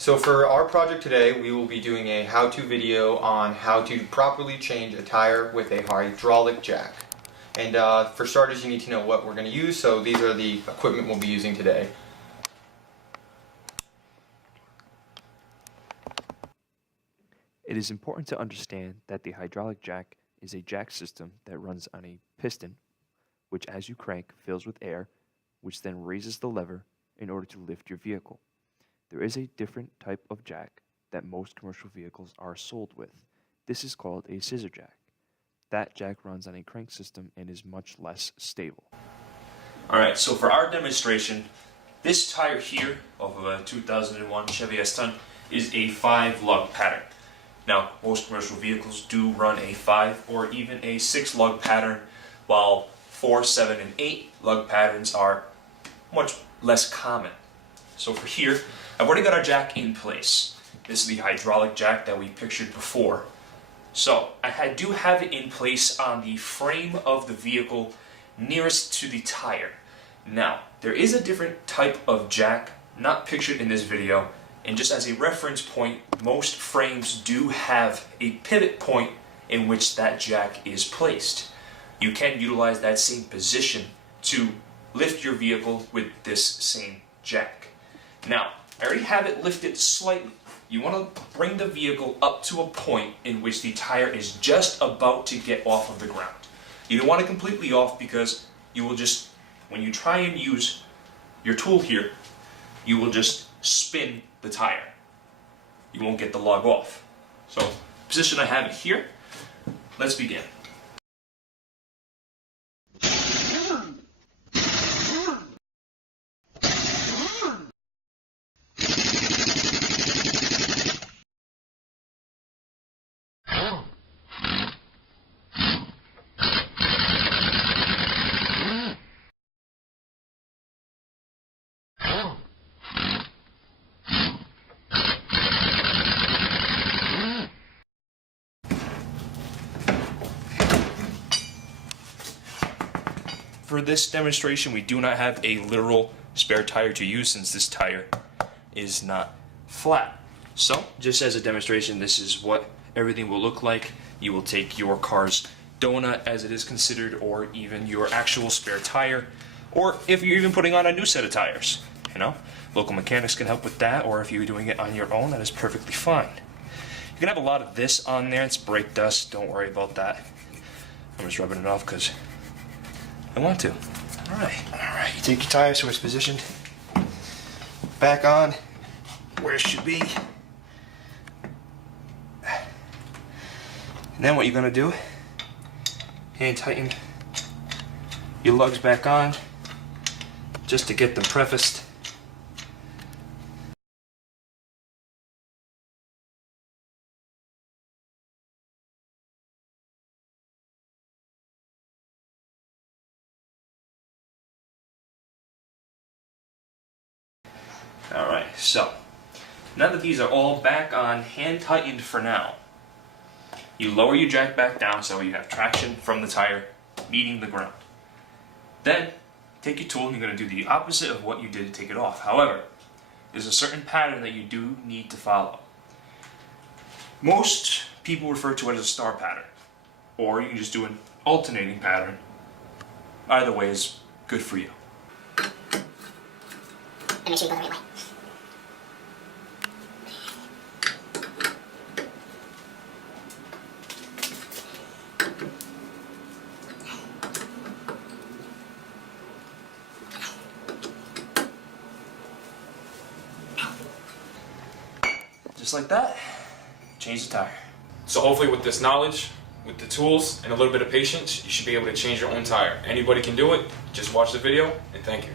So for our project today, we will be doing a how-to video on how to properly change a tire with a hydraulic jack. And for starters, you need to know what we're going to use, so these are the equipment we'll be using today. It is important to understand that the hydraulic jack is a jack system that runs on a piston, which as you crank fills with air, which then raises the lever in order to lift your vehicle. There is a different type of jack that most commercial vehicles are sold with. This is called a scissor jack. That jack runs on a crank system and is much less stable. Alright, so for our demonstration, this tire here of a 2001 Chevy S-Ton is a 5-lug pattern. Now, most commercial vehicles do run a 5 or even a 6-lug pattern, while 4, 7, and 8 lug patterns are much less common. So for here, I've already got our jack in place. This is the hydraulic jack that we pictured before. So I do have it in place on the frame of the vehicle nearest to the tire. Now, there is a different type of jack not pictured in this video, and just as a reference point, most frames do have a pivot point in which that jack is placed. You can utilize that same position to lift your vehicle with this same jack. Now, I already have it lifted slightly. You want to bring the vehicle up to a point in which the tire is just about to get off of the ground. You don't want it completely off, because you will just, when you try and use your tool here, you will just spin the tire. You won't get the lug off. So, position I have it here. Let's begin. For this demonstration, we do not have a literal spare tire to use, since this tire is not flat. So, just as a demonstration, this is what everything will look like. You will take your car's donut, as it is considered, or even your actual spare tire, or if you're even putting on a new set of tires. You know, local mechanics can help with that, or if you're doing it on your own, that is perfectly fine. You can have a lot of this on there. It's brake dust. Don't worry about that. I'm just rubbing it off because I want to. Alright, you take your tire so it's positioned back on where it should be. And then what you're going to do, hand tighten your lugs back on just to get them prefaced. Alright, so now that these are all back on, hand tightened for now, you lower your jack back down so you have traction from the tire meeting the ground. Then take your tool and you're going to do the opposite of what you did to take it off. However, there's a certain pattern that you do need to follow. Most people refer to it as a star pattern, or you can just do an alternating pattern. Either way is good for you. And make sure you go the right way. Just like that, change the tire. So hopefully with this knowledge, with the tools, and a little bit of patience, you should be able to change your own tire. Anybody can do it. Just watch the video, and thank you.